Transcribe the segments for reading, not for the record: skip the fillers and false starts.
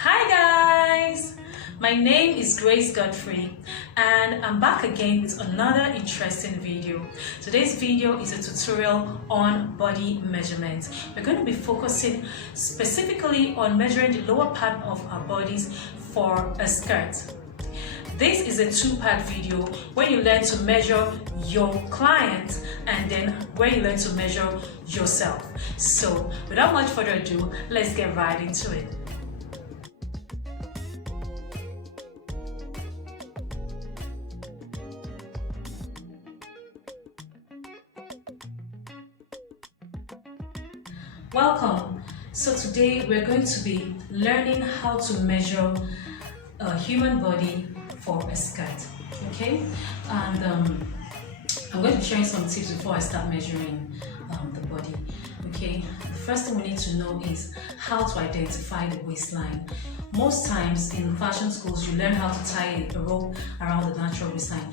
Hi guys, my name is Grace Godfrey and I'm back again with another interesting video. Today's video is a tutorial on body measurement. We're going to be focusing specifically on measuring the lower part of our bodies for a skirt. This is a two-part video where you learn to measure your client and then where you learn to measure yourself. So without much further ado, let's get right into it. Welcome. So today we're going to be learning how to measure a human body for a skirt, okay? And I'm going to be sharing some tips before I start measuring the body, okay? The first thing we need to know is how to identify the waistline. Most times in fashion schools you learn how to tie a rope around the natural waistline.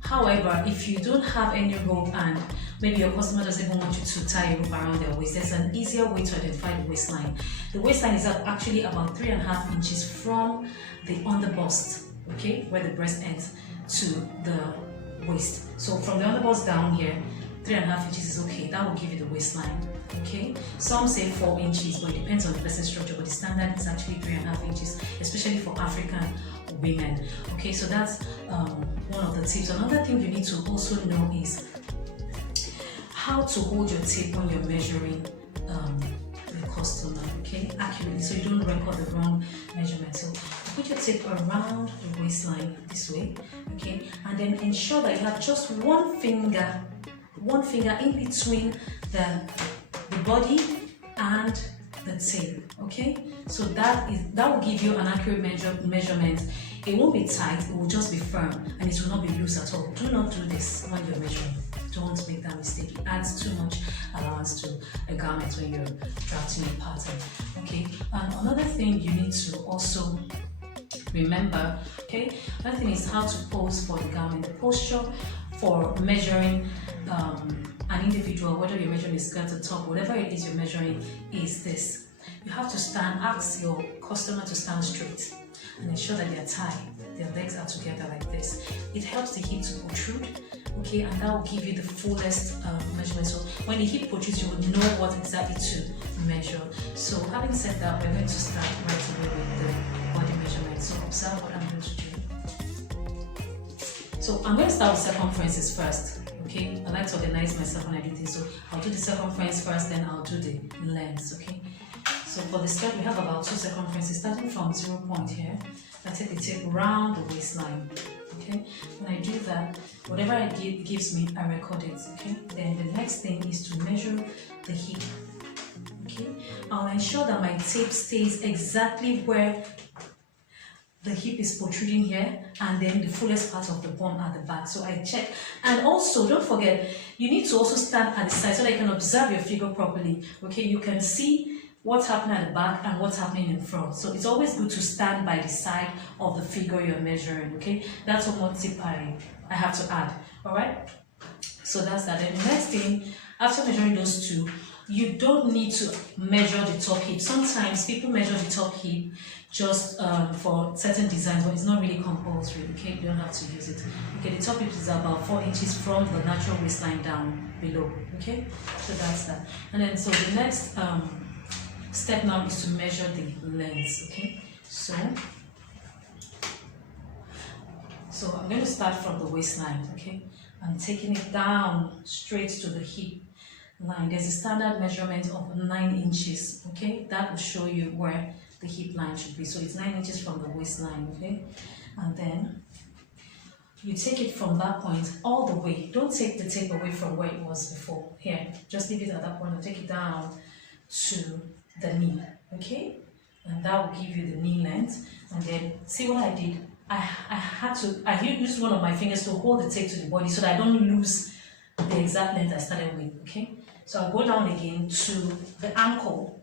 However, if you don't have any rope and maybe your customer doesn't even want you to tie a rope around their waist, there's an easier way to identify the waistline. The waistline is actually about 3.5 inches from the underbust, okay, where the breast ends, to the waist. So from the underbust down here, 3.5 inches is okay. That will give you the waistline, okay? Some say 4 inches, but it depends on the person's structure, but the standard is actually 3.5 inches, especially for African women, okay? So that's one of the tips. Another thing you need to also know is how to hold your tape when you're measuring the customer, okay, accurately, so you don't record the wrong measurement. So put your tape around the waistline this way, okay, and then ensure that you have just one finger in between the body and the tape, okay. So that will give you an accurate measurement. It won't be tight, it will just be firm, and it will not be loose at all. Do not do this when you're measuring. Don't make that mistake. It adds too much allowance to a garment when you're drafting a pattern, okay. And another thing you need to also remember, okay, another thing is how to pose for the garment. The posture for measuring an individual, whether you're measuring a skirt or top, whatever it is you're measuring, is this. You have to stand, ask your customer to stand straight and ensure that their legs are together like this. It helps the hip to protrude, okay, and that will give you the fullest measurement. So when the hip protrudes, you will know what exactly to measure. So having said that, we're going to start right away with the body measurement. So observe what I'm going to do. So I'm going to start with circumferences first, okay. I like to organize myself when I do this. So I'll do the circumference first, then I'll do the lengths, okay. So for the skirt, we have about 2 circumferences, starting from 0 point here. I take the tape around the waistline, okay. When I do that, whatever it gives me, I record it, okay. Then the next thing is to measure the hip, okay. I'll ensure that my tape stays exactly where the hip is protruding here, and then the fullest part of the bum at the back. So I check. And also, don't forget, you need to also stand at the side so that you can observe your figure properly, okay. You can see what's happening at the back and what's happening in front. So it's always good to stand by the side of the figure you're measuring, okay. That's one more tip I have to add, all right. So that's that. And the next thing, after measuring those two, you don't need to measure the top hip. Sometimes people measure the top hip just for certain designs, but it's not really compulsory, okay. You don't have to use it, okay. The top hip is about 4 inches from the natural waistline down below, okay. So that's that. And then so the next step now is to measure the lengths, okay. So I'm going to start from the waistline, okay. I'm taking it down straight to the hip line. There's a standard measurement of 9 inches, okay. That will show you where the hip line should be. So it's 9 inches from the waistline, okay. And then you take it from that point all the way. Don't take the tape away from where it was before. Here, just leave it at that point and take it down to the knee, okay. And that will give you the knee length. And then see what I did. I used one of my fingers to hold the tape to the body so that I don't lose the exact length I started with, okay. So I'll go down again to the ankle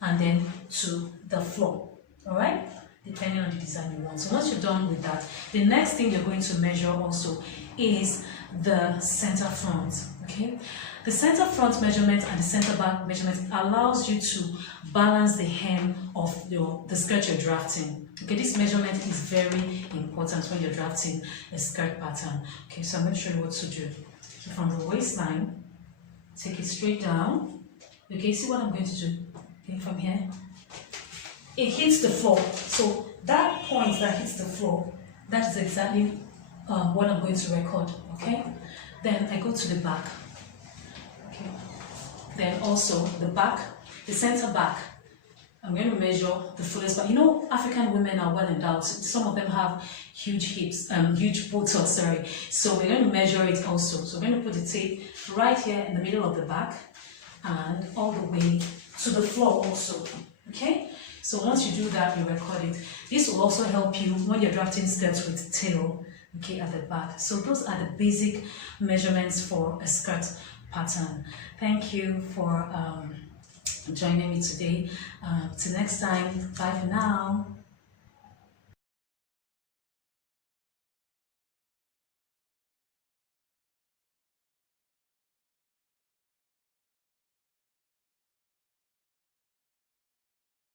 and then to the floor, all right, depending on the design you want. So once you're done with that, the next thing you're going to measure also is the center front, okay. The center front measurement and the center back measurement allows you to balance the hem of the skirt you're drafting. Okay, this measurement is very important when you're drafting a skirt pattern. Okay, so I'm going to show you what to do. So from the waistline, take it straight down. Okay, see what I'm going to do? Okay, from here, it hits the floor. So that point that hits the floor, that is exactly what I'm going to record. Okay, then I go to the back. Okay, then also the back, the center back. I'm going to measure the fullest back. You know, African women are well endowed. Some of them have huge hips, huge buttocks, sorry. So we're going to measure it also. So we're going to put the tape right here in the middle of the back and all the way to the floor also. Okay? So once you do that, you record it. This will also help you when you're drafting skirts with tail, okay, at the back. So those are the basic measurements for a skirt pattern. Thank you for joining me today. Till next time, bye for now.